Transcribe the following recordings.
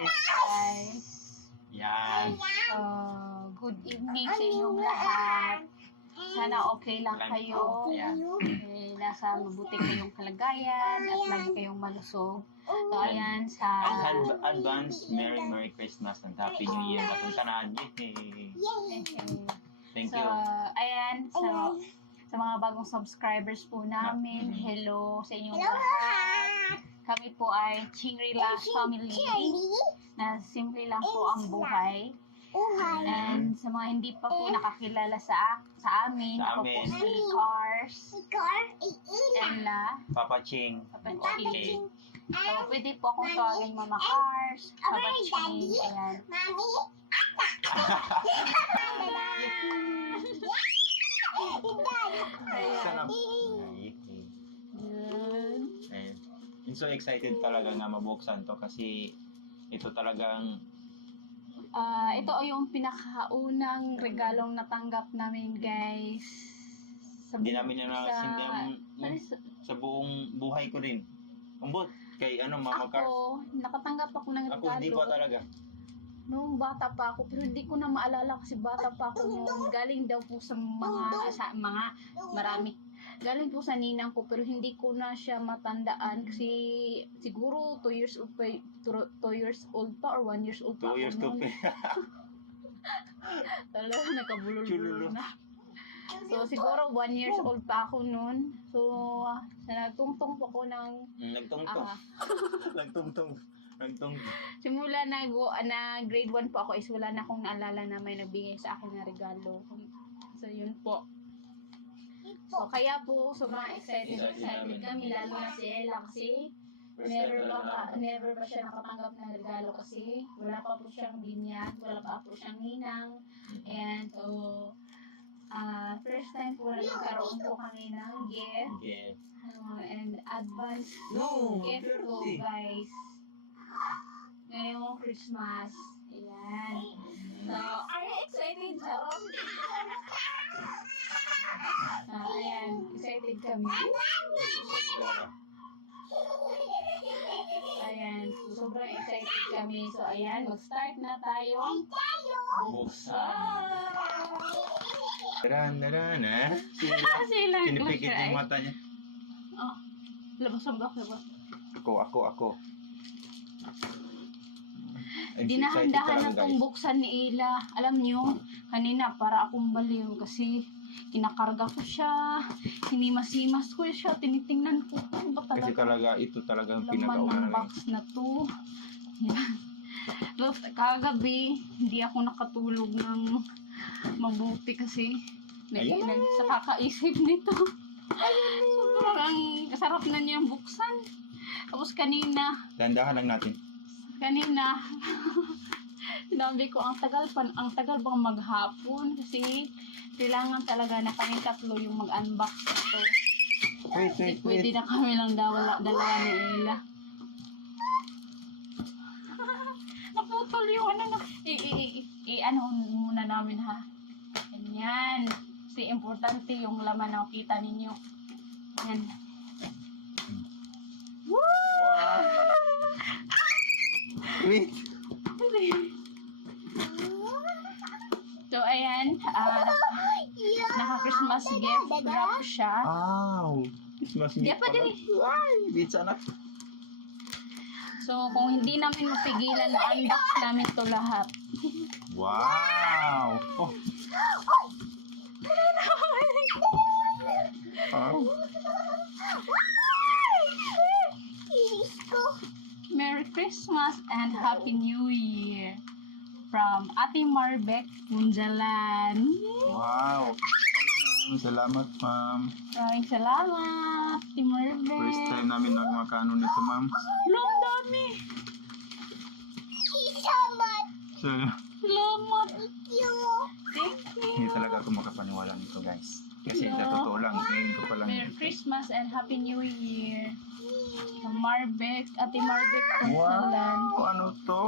guys. Yan. Good evening sa inyong lahat. Sana okay lang kayo. Ayan. Nasa mabuti kayong kalagayan at lagi kayong malusog. So, ayan sa... Advance Merry Christmas and Happy New Year na kung tanan. Thank So, you. ayan. So, sa mga bagong subscribers po namin, hello sa inyong lahat. Kami po ay Chingrila Family na simple lang po ang buhay. And sa mga hindi pa po nakakilala sa amin, ako po si Cars, Ella, Papa Ching. Papa Ching. So, pwede po akong tawagin Mama Cars, Papa Ching, ayan. Sarap. Yun. Ayun. I'm so excited talaga na mabuksan to kasi ito talagang Ito ay yung pinakaunang regalong natanggap namin, guys. hindi namin na sa sa buong buhay ko din. Umbot kay Mama Cars. ako, nakatanggap ako ng Ako regalo. hindi pa talaga. Noong bata pa ako, pero hindi ko na maalala kasi bata pa ako noon. Galing daw po sa mga marami. Galing po sa ninang ko, pero hindi ko na siya matandaan kasi siguro 2 years old pa, 2 years old pa or 1 years old pa 2 years ako to noon. pay. Nakabulol-bulol na. So, siguro 1 years old pa ako noon. So, nagtungtong po ako ng... Nagtungtong. Nagtungtong. Simula na grade 1 po ako is wala na akong naalala na may nagbigay sa akin na regalo. So, yun po. So, kaya po, sobrang excited kami, lalo na si Ella kasi never pa siya nakatanggap ng regalo kasi wala pa po siyang binyag, wala pa po siyang ninang. And so, first time po na nagkaroon po kami ng gift. Yes. And advance gift po, guys. Ngayong Christmas. Ayan. So, are you excited, Charot? Ayan, excited kami. Ayan, sobrang excited kami. So, ayan, mag-start na tayo. Buksan. Daran, eh? Sila. Pinipikit yung mata niya. Oh, labas ang block, labas. Ako. I'm excited Dinahandahan talaga, na tong guys. buksan ni Ella. Alam niyo, kanina para akong baliw kasi kinakarga ko siya, hinimas-himas ko siya, tinitingnan ko ano ba Kasi talaga ito talagang laman pinakauna ng na box na to. Yan. Look, kagabi, hindi ako nakatulog ng mabuti kasi sa kakaisip nito. Sobrang sarap na niyang buksan. Tapos kanina, Dandahan lang natin. sinabi ko ang tagal bang maghapon kasi kailangan talaga na kami tatlo yung mag-unbox ito. Wait. Pwede na kami lang dalawa ni Ella. Naputol yung ano muna namin ha. Ganyan. Kasi importante yung laman na kita ninyo. Yan. Wait. So, ayan. Naka-Christmas gift wrap siya. Wow. Christmas Di gift pa pala. din. Ay, bitch anak. So, kung hindi namin mapigilan, unbox namin to lahat. Wow. Oh. Merry Christmas and Happy New Year from Ate Marbek, Munjalan. Wow. Salamat, ma'am. Maraming salamat, Ate Marbek. First time namin nagmakano nito, ma'am. Long dami. So, Salamat. Thank you. hindi talaga ako makapaniwala nito, guys. Kasi sa totoo lang, ngayon ko pa lang. Merry Christmas and Happy New Year. From Marbek, Ate Marbek, Munjalan. Wow, ano to?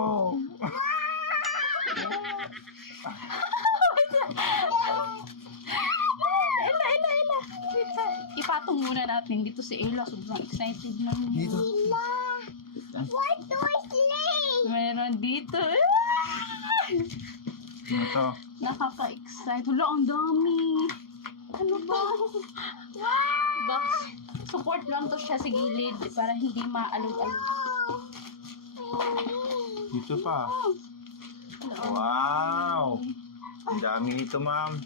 Ella. Ipatong muna natin dito si Ella. Sobrang excited na niya. Dito. Meron nandito. Ano to? Nakaka-excite. Wala, ang dami. Ano ba? Box. Support lang to siya sa gilid para hindi maalog-alog. Dito pa. Wow! Ang dami nito, ma'am.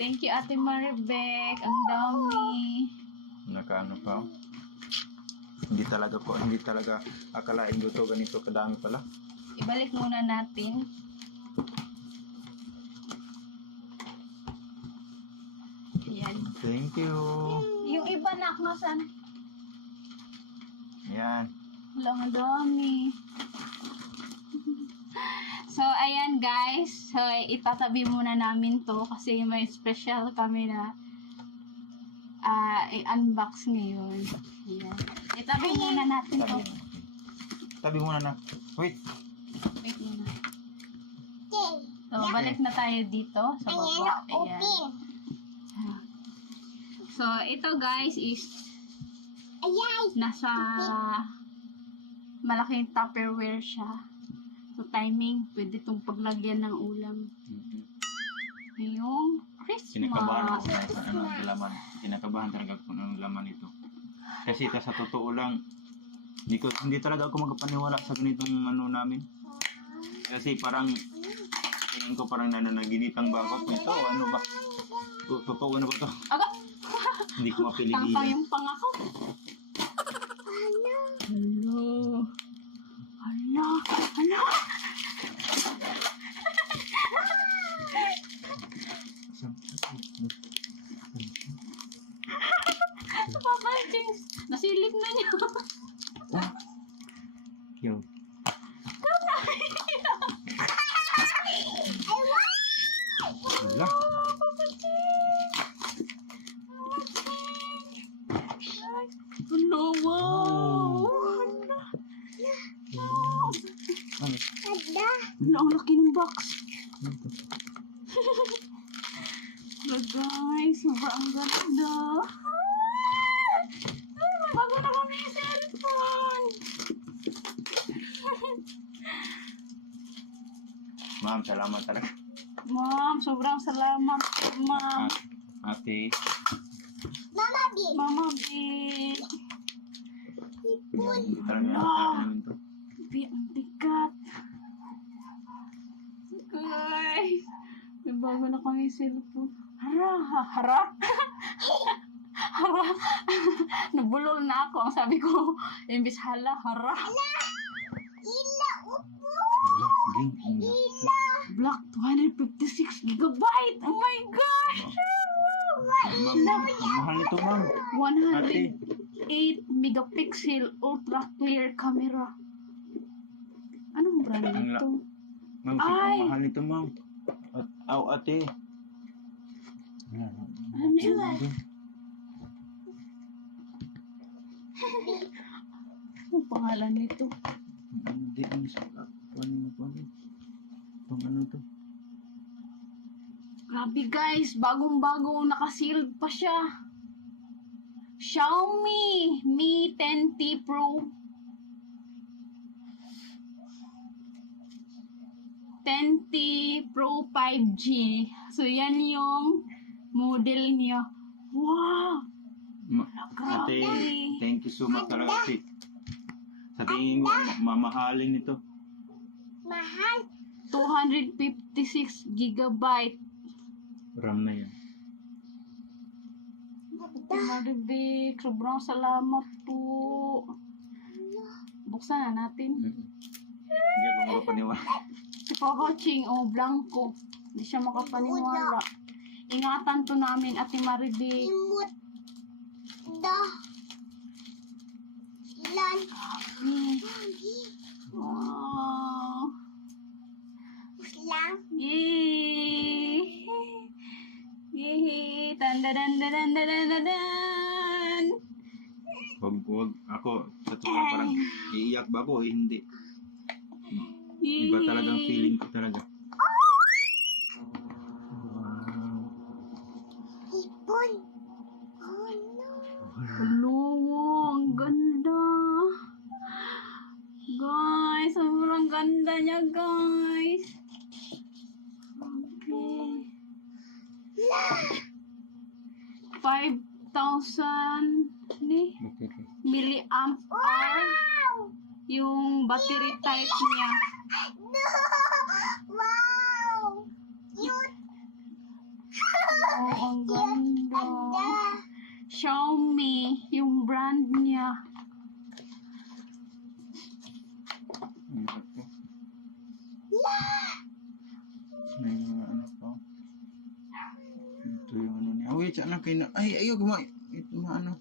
Thank you, Ate Maribek. Ang dami. Nakaano pa? Hindi talaga akalain ko to ganito kadami pala. Ibalik muna natin. Yan. Thank you. Yung iba na, nasan? Ayan. Wala, ang dami. So, ayan guys. So, itatabi muna namin to kasi may special kami na i-unbox ngayon. Ayan. Itabi muna natin to. Tabi muna na. Wait. Wait muna. So, balik na tayo dito sa baba. Ayan. So, ito guys is nasa malaking Tupperware siya. So, timing, pwede itong paglagyan ng ulam. Yung Kinakabahan ako Christmas. sa laman. Kinakabahan talaga ako ng laman ito. Kasi sa totoo lang, hindi talaga ako magpaniwala sa ganitong ano namin. Kasi parang tingin ko parang nanaginitang ba ako nito o ano ba? Totoo na ba to? Aga! Hindi ko Tangka mapiligilan. yung pangako. Hello. Hala. Hala. Papa James, nasilip na niya. Yo. Wala. Papa James. Hello, wow. Ano? Hello, ang laki ng box. Hello guys, sobrang ganda. Bago na kami yung cellphone. Ma'am, salamat talaga. Ma'am, sobrang salamat, ma'am. Ate, Mama B. hindi talaga nakakaano to. B, ang tikat. Guys, may bago na kami yung cellphone. Hara, hara. Hara. Nabulol na ako. Ang sabi ko, imbis hala, hara. Wala, ging. Black 256 gigabyte. Oh my gosh. Ma'am, ang mahal nito, ma'am. 108 megapixel ultra clear camera. Anong brand Ang nito? Ma'am, Ay! ang mahal nito, ma'am. Ate. Ano yun? Anong pangalan nito? Hindi, ano sa pang ano to? Grabe guys, bagong-bago, naka-sealed pa siya. Xiaomi Mi 10T Pro. 10T Pro 5G. So, yan yung model niya. Wow! Ate, Grabe. thank you so much talaga, ate. Sa tingin mo, mamahalin ito. 256 gigabyte. RAM na yan. Maribik, sobrang salamat po. Buksan na natin. Hindi ako makapaniwala. Si Papa Ching, blanco. Hindi siya makapaniwala. Ingatan to namin, Ate Maribik. Wow. Yay! Yay! Tan-da-dan-da-dan-da-dan-da-dan! Huwag ako, sa totoo parang iiyak ba ako? Hindi. Iba talagang feeling ko talaga. Hello, ang ganda. Guys, sobrang ganda. ganda niya, guys. Okay. 5,000 ni Battery. milliamp hour yung battery type niya. Wow! Cute! Oh, ang ganda. Xiaomi, yung brand niya. Ang laki. May mga ano pa. Ito yung ano niya. Wait, saan na kayo na? Ay, ayaw kumain. Ito na ano.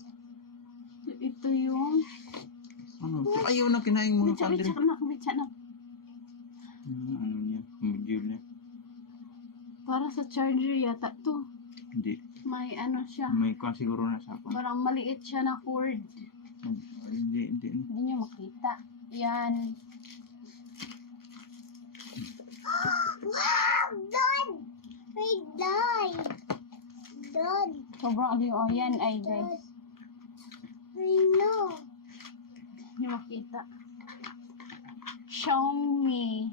Ito yung... Ano? Ayaw na kinain mga Bitsa kandil. na, bitsa na. Ano niya? Module niya. Para sa charger yata to. Hindi. May ano siya. May kwan siguro na sa kwan. Parang maliit siya na cord. Hindi. Hindi niyo makita. Yan. Wow! Done! Wait, done! Done! Sobrang aliw. Oh, yan ay guys. I know. Hindi niyo makita. Xiaomi.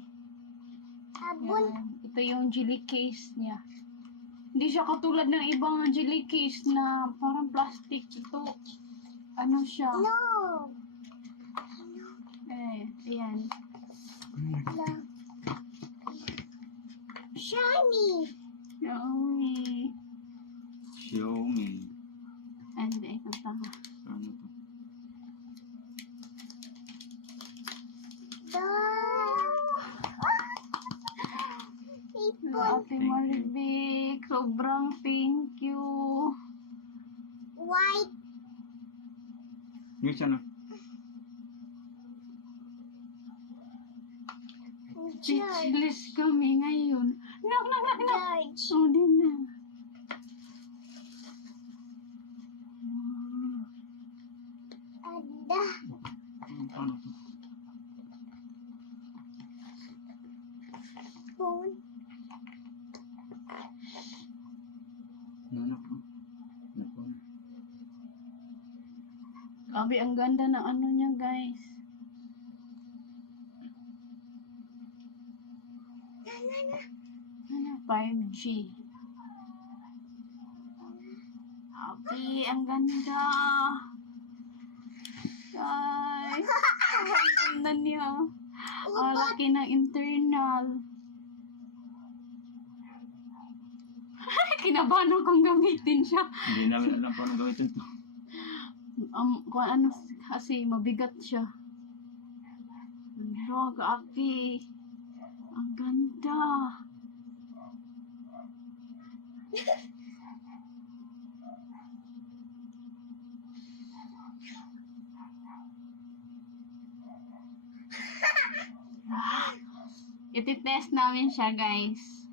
Abon. Yan. Ito yung jelly case niya. Hindi siya katulad ng ibang jelly case na parang plastic. Ito, ano siya? No! Ayan. No. Shiny! Xiaomi. Xiaomi. And ito tanga. Ano to? Hello, Ate Maribik. Sobrang thank you. White. Yung isa na. Speechless kami ngayon. Knock. George. Oh, din na. Ada. Ano to? Phone. Ano to? Ano to? Grabe, ang ganda ng ano niya, guys. Ano, 5G. Grabe, ang ganda. Guys, ang ganda niya. Ang laki ng internal. Kinabahan akong gamitin siya. Hindi namin alam paano gamitin to. Kung ano, kasi mabigat siya. Ang aki. Ang ganda. Iti-test namin siya, guys.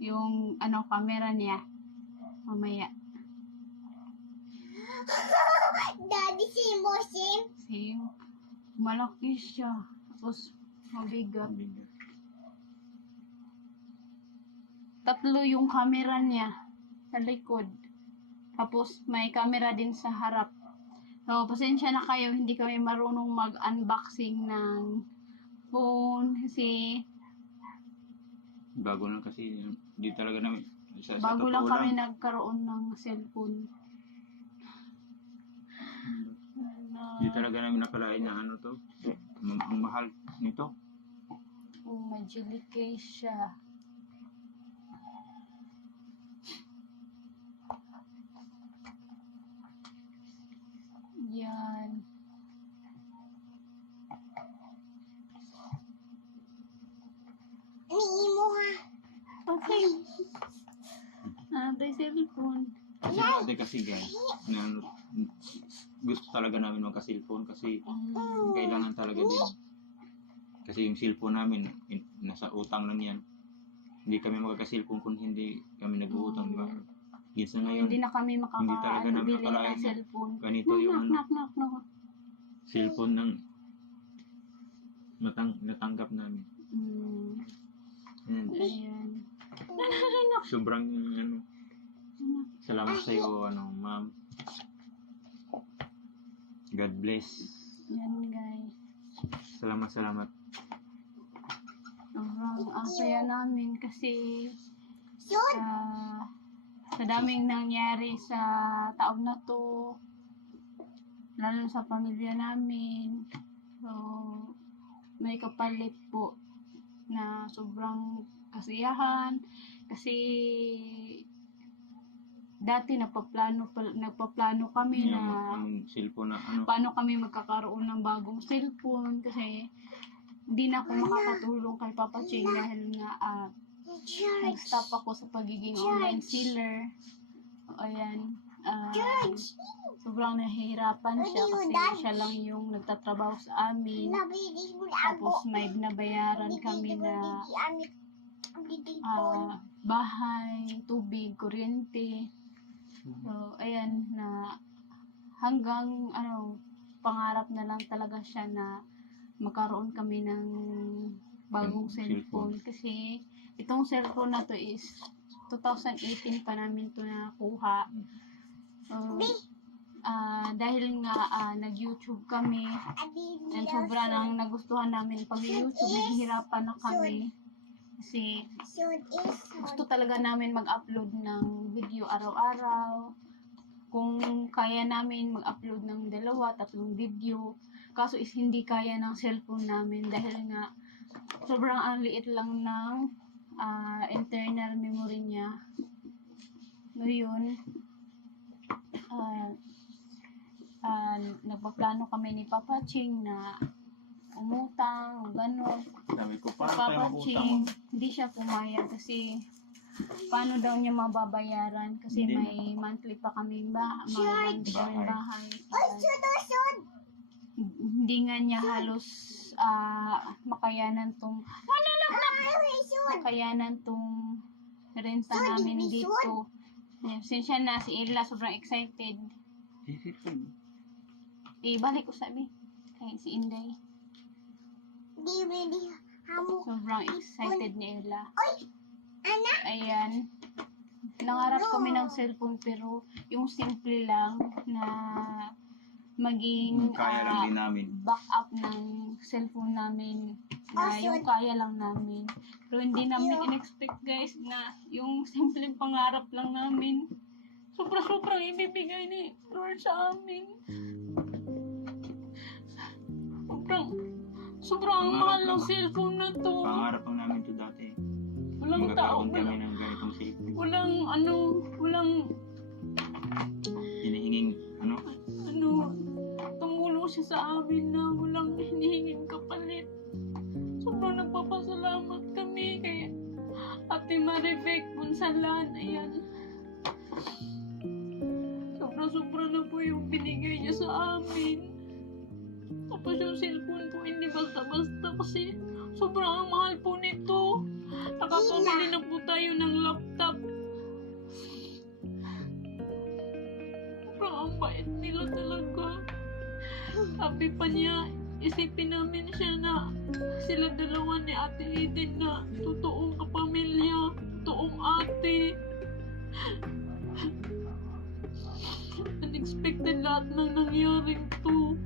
Yung ano, camera niya. Mamaya. Daddy, see mo, Sim? Same. Malaki siya. Tapos, mabigat. Bigat. Tatlo yung camera niya sa likod. Tapos, may camera din sa harap. So, pasensya na kayo, hindi kami marunong mag-unboxing ng phone. Kasi, Bago lang kasi. Hindi talaga namin. Sa bago totoo lang kami nagkaroon ng cellphone. Hindi talaga namin nakalain na ano to. Ang mahal nito. May jelly case siya. Yan. Ni mo, ha? Okay. Tayo cellphone. Kasi kasi guys, na ano, gusto talaga namin magka-cellphone kasi kailangan talaga din. Kasi yung cellphone namin, nasa utang lang yan. Hindi kami magka-cellphone kung hindi kami nag-uutang, di ba? Gisa ngayon, Hindi na kami Hindi talaga namin makakabili nakalain ng na cellphone. ganito yung ano, Knock. cellphone ng natanggap namin. Ayan. Ayan. Sobrang ano, salamat sa iyo, ano, ma'am. God bless. Yan, guys. Salamat. saya namin kasi Yun. sa daming nangyari sa taon na to, lalo sa pamilya namin. So, may kapalit po na sobrang kasiyahan kasi dati nagpaplano kami na Ang cellphone na ano. paano kami magkakaroon ng bagong cellphone kasi hindi na ako makakatulong kay Papa Ching dahil nga George. nag-stop ako sa pagiging online seller. So, ayan. George. Sobrang nahihirapan siya kasi siya lang yung nagtatrabaho sa amin. Nabili mo Tapos may binabayaran kami na bahay, tubig, kuryente. So, ayan na hanggang pangarap na lang talaga siya na magkaroon kami ng bagong cellphone. Kasi itong cellphone na to is 2018 pa namin to nakuha. So, dahil nga nag-YouTube kami and sobra nang nagustuhan namin pag-YouTube, naghihirapan na kami. Kasi gusto talaga namin mag-upload ng video araw-araw. Kung kaya namin mag-upload ng 2-3 video. Kaso is hindi kaya ng cellphone namin dahil nga sobrang ang liit lang ng internal memory niya. Ngayon, nagpaplano kami ni Papa Ching na umutang, gano'n. Sabi ko, paano tayo Papa mag-utang? Ching, hindi siya pumayag kasi paano daw niya mababayaran kasi Hindi. may monthly pa kaming bahay. Bahay. Hindi nga niya halos makayanan tong renta namin dito. Since siya na si Ella sobrang excited. Balik ko sabi kay si Inday. Sobrang excited ni Ella. Ayan. Nangarap kami ng cellphone pero yung simple lang na maging Kaya lang din namin. backup ng cellphone namin na yung kaya lang namin. Pero hindi namin in-expect guys na yung simpleng pangarap lang namin sobrang ibibigay ni Lord sa amin. Sobrang mahal ng cellphone na to. Pangarap lang namin to dati. Walang tao, Magkakaroon kami ng ganitong cellphone. walang Hinihinging tumulong siya sa amin na walang hinihinging kapalit. Sobrang nagpapasalamat kami kay Ate Maribek Bunsalan. Ayan. Sobra na po yung binigay niya sa amin. Tapos yung cellphone po hindi basta-basta kasi sobrang mahal po nito. Nakakabili na po tayo ng laptop. Sobrang ang bait nila talaga. Sabi pa niya, isipin namin siya na sila dalawa ni Ate Eden na totoong kapamilya, totoong ate. Unexpected lahat ng nangyaring to.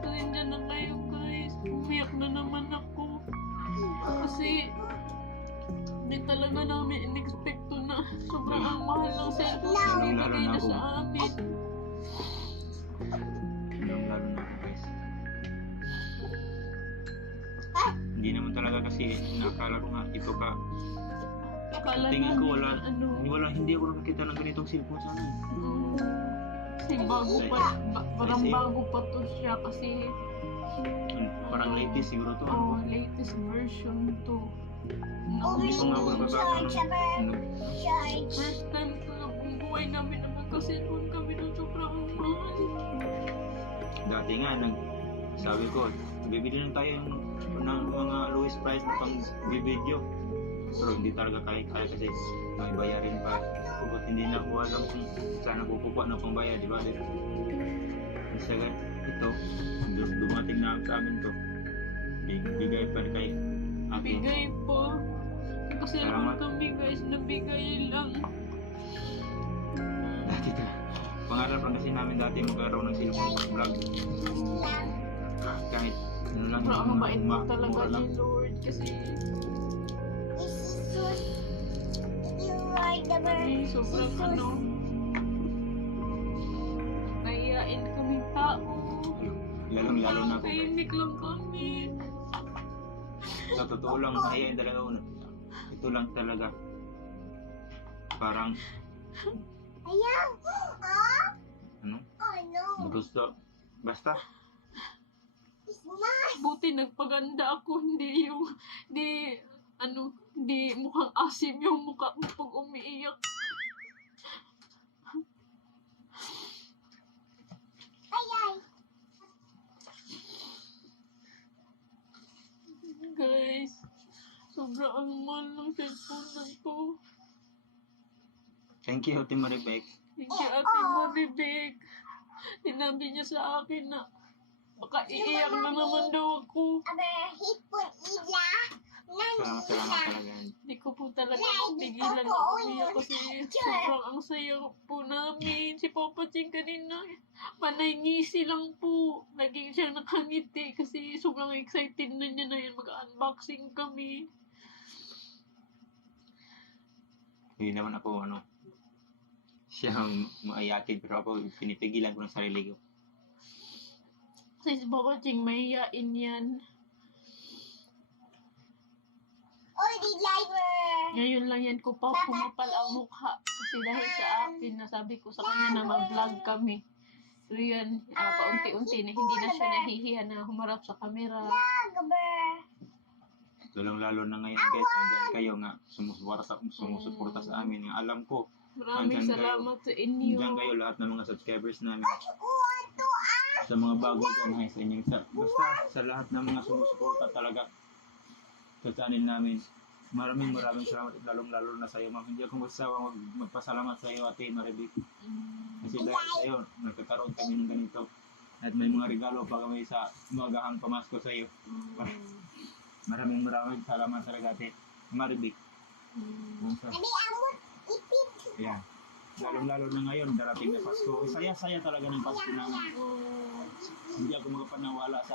Pasensya na kayo guys. Umiyak na naman ako. Kasi hindi talaga namin in-expecto na sobrang ang mahal ng cellphone na binibigay na sa amin. lalo na ako guys. Hindi naman talaga kasi nakala ko nga ito ka. Akala Tingin ko namin hindi ako nakakita ng ganitong cellphone sana. Kasi bago pa, parang bago pa to siya kasi Parang latest siguro to. latest version to. Hindi ko nga ako nakakita. First time ko na buong buhay namin na magka-cellphone kami ng sobrang mahal. Dati nga, sabi ko, bibili lang tayo ng mga lowest price na pang video. Pero hindi talaga kaya kasi may bayarin pa. Kung hindi na ako alam kung saan ako kukuha ng pangbayad, di ba? Isa ito, dumating na sa amin to. Bigay pa kay ate. Bigay po. Kasi Salamat. naman kami guys, nabigay lang. Dati to. Pangarap lang kasi namin dati magkaroon ng cellphone for vlog. Kahit ano lang. Pero ang mabait mo mura talaga lang. ni Lord kasi You are the bird. sobrang ano, mahihain kaming tao. Lalong-lalo na ako. Tahimik lang kami. Sa totoo lang, mahihain talaga ako. Ito lang talaga. Parang, Ayaw. Ah? ano, Oh no. gusto. Basta, It's not. Buti nagpaganda ako, hindi yung, hindi mukhang asim yung mukha mo pag umiiyak. Ayay. Guys, sobrang mahal ng cellphone na to. thank you, Ate Maribek. Thank you, Ate Maribek. Sinabi niya sa akin na baka iiyak na naman daw ako. Aber hipon ila. Salamat talaga. Hindi ko po talaga mapigilan na umiyak kasi sobrang ang saya po namin. Si Papa Ching kanina, panay ngisi lang po. Naging siyang nakangiti kasi sobrang excited na niya na yun. Mag-unboxing kami. Hindi naman ako, siya maayakin, pero ako pinipigilan ko ng sarili ko. Kasi si Papa Ching, mahihain yan. Oh, the driver. Ngayon lang yan ko pa pumapal ang mukha. Kasi dahil sa akin, nasabi ko sa kanya na mag-vlog kami. So yun, paunti-unti na hindi na siya nahihiya na humarap sa camera. Aber. Lalong-lalo na ngayon guys, andyan kayo nga sumusuporta sa amin. Nga alam ko, Maraming Andyan kayo. salamat sa inyo. andyan kayo lahat ng mga subscribers namin. Want to Sa mga bago dyan, hi sa inyo. Basta sa lahat ng mga sumusuporta talaga sa channel namin. Maraming salamat, lalong-lalo na sa iyo, ma'am. Hindi ako magsasawang magpasalamat sa iyo, Ate Maribik. Kasi dahil sa iyo, nagkakaroon kami ng ganito. At may mga regalo pa kami sa magahang pamasko sa iyo. Maraming salamat talaga, Ate Maribik. Abi amot ipit. Ayan. Lalong-lalo na ngayon, darating na Pasko. Saya-saya talaga ng Pasko namin. Hindi ako makapanawala sa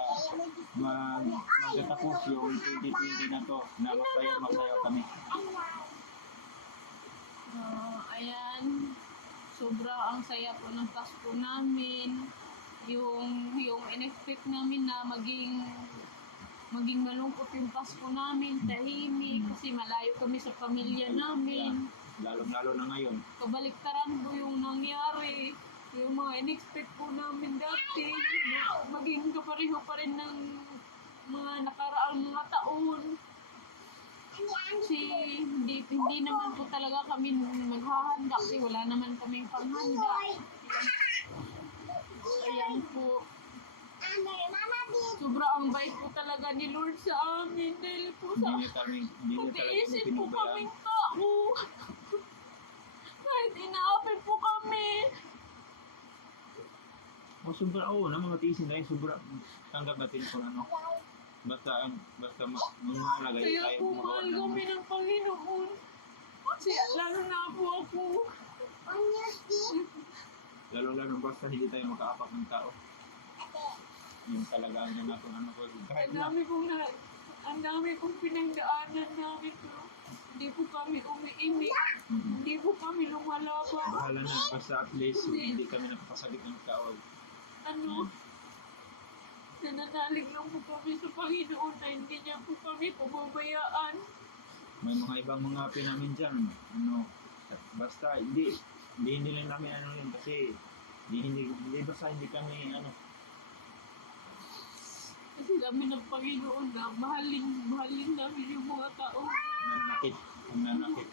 magtatapos yung 2020 na to na masaya kami. Ayan, sobra ang saya po ng Pasko namin. Yung in-expect namin na maging malungkot yung Pasko namin, tahimik, kasi malayo kami sa pamilya namin. Lalong-lalo na ngayon. Kabaliktaran po yung nangyari. Yung mga in-expect po namin dati na maging kapareho pa rin ng mga nakaraang mga taon. Kasi hindi naman po talaga kami maghahanda kasi wala naman kaming panghanda. Ayan po. Sobra ang bait po talaga ni Lord sa amin dahil po sa Hindi niyo talaga pag-iisip po pinubayaan. kaming tao. Kahit inaapit po kami. Sobra, na mga tiisin na yun, sobra. Tanggap natin kung ano. Basta mahalaga yun Kaya tayo po gumagawa mahal ng kami ng Panginoon. Kasi lalo na po ako. On your feet. Lalo-lalo basta hindi tayo makaapak ng tao. Yun talaga ang ganito ko. Kahit na, Ang dami pong pinagdaanan namin. Pero hindi po kami umiimik. Hindi po kami lumalaban. bahala na. Basta at least hindi kami nakapasagit ng tao. Nananalig lang po kami sa Panginoon na hindi niya po kami pababayaan. May mga ibang mga pinamin dyan. Basta hindi lang namin yun kasi hindi basta hindi kami Kasi kami ng Panginoon na mahalin namin yung mga tao. nanakit.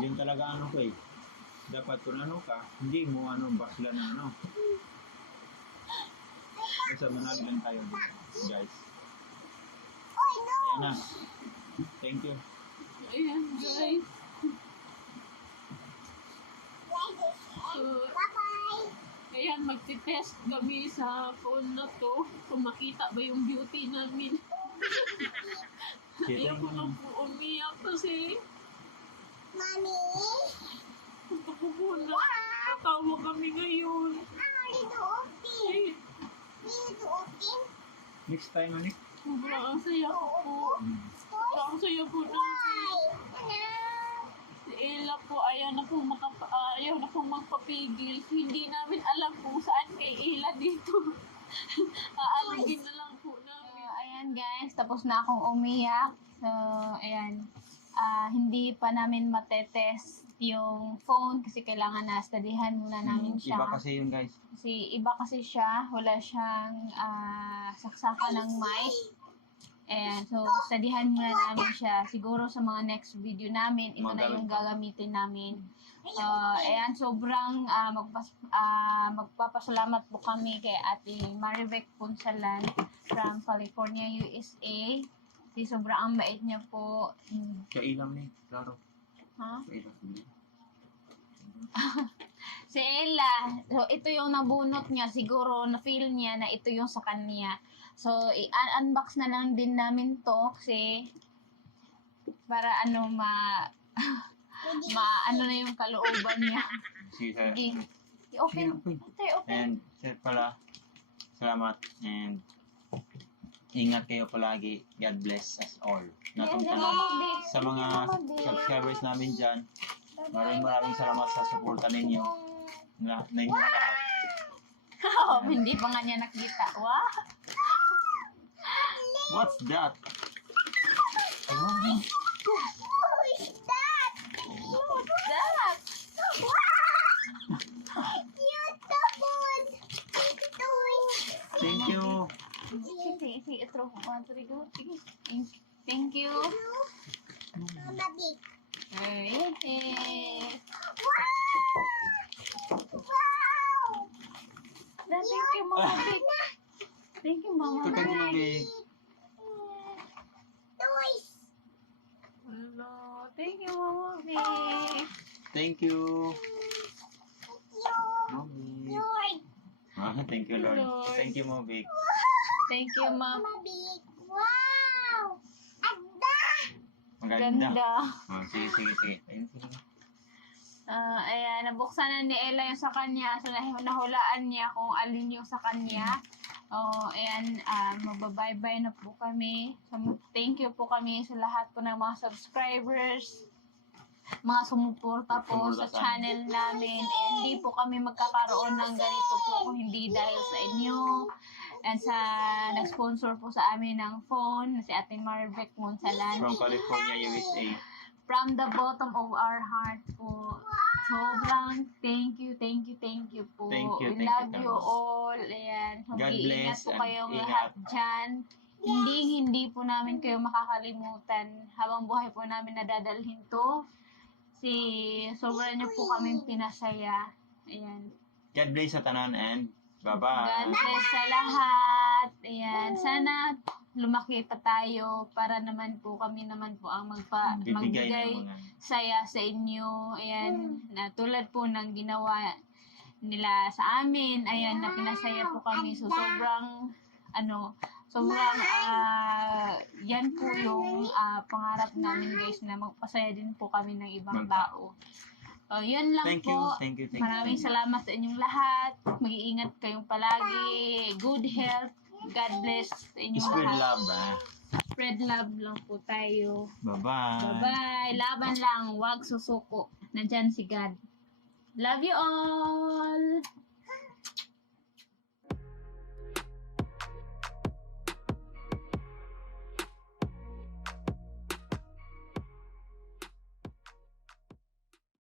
Yun talaga ko eh. Dapat kung ka, hindi mo basla na Basta manali lang tayo guys. Ayan na. Thank you. Ayan guys. So, Bye-bye. ayan, magti-test kami sa phone na to kung makita ba yung beauty namin. Ayoko na po umiyak kasi Mommy. gusto ko po na magkakatawa kami ngayon. Dito open. Dito open. Next time, Anik. Sobrang ang saya ko po. Sobrang saya po na si Ella po ayaw na pong magpapigil. Hindi namin alam kung saan kay Ella dito. Aalugin na lang po namin. Ayan guys, tapos na akong umiyak. So, ayan. Hindi pa namin matetest yung phone kasi kailangan na studyhan muna namin siya. Iba kasi yun, guys. Kasi iba kasi siya, wala siyang saksakan ng mic. Ayan, so studyhan muna namin siya. Siguro sa mga next video namin, ito na yung gagamitin namin. Ayan, sobrang magpapasalamat po kami kay Ate Maribek Punsalan from California, USA. Kasi sobrang ang bait niya po. Kailang ni, klaro. Ha? Kailang ni. Si Ella, so ito yung nabunot niya, siguro na-feel niya na ito yung sa kanya. So, i-unbox na lang din namin to kasi para ano na yung kalooban niya. Sige, Sige. I-open. Sige, Ate, open. And, sir pala, salamat and ingat kayo palagi. God bless us all. Natong tanan sa mga subscribers namin dyan. Maraming salamat sa suporta ninyo. Na ninyo lahat. Hindi pa nga niya nakita. Wow! What's that? Oh, Who is that? What's that? Beautiful. thank you. Sige, ito. 1, 3, go. Sige. Thank you. Mama Big. Yes. Wow. Thank you, Mama Big. Thank you, Mama Tukad Big. mo, Big. Toys. Hello. Thank you, Mama Big. Thank you. You. Mommy. Lord. Thank you, Lord. Lord. Thank you, Mo, Big. Thank you, Mama. Mama Big. Wow. Agda. Maganda. Ganda. Sige. Ayun, sige. Ayan, nabuksan na ni Ella yung sa kanya. So, nahulaan niya kung alin yung sa kanya. Ayan, magbabay-bye na po kami. So, thank you po kami sa lahat po ng mga subscribers, mga sumuporta po sa channel namin. Hindi po kami magkakaroon ng ganito po kung hindi dahil sa inyo. And sa nag-sponsor po sa amin ng phone, si Ate Maribek Punsalan. From California, USA. From the bottom of our heart po. Sobrang thank you po. Thank you, We thank love you, you all. Ayan. So, God mag-iingat bless po and kayong ingat. lahat dyan. Hindi po namin kayo makakalimutan. Habang buhay po namin nadadalhin to. Si sobrang niyo po kami pinasaya. Ayan. God bless sa tanan and God bye-bye. bless sa lahat. Ayan. Sana lumaki pa tayo para naman po kami naman po ang Bibigay magbigay ng mga saya sa inyo. Ayan, na tulad po ng ginawa nila sa amin. Ayan, na pinasaya po kami. So, yan po yung pangarap namin guys na magpasaya din po kami ng ibang tao. Yun lang Thank po. you. Maraming salamat sa inyong lahat. Mag-iingat kayong palagi. Good health. God bless sa inyong Spread lahat. love, Spread love lang po tayo. Bye-bye. Bye-bye. Laban lang. Huwag susuko. Nandyan si God. Love you all.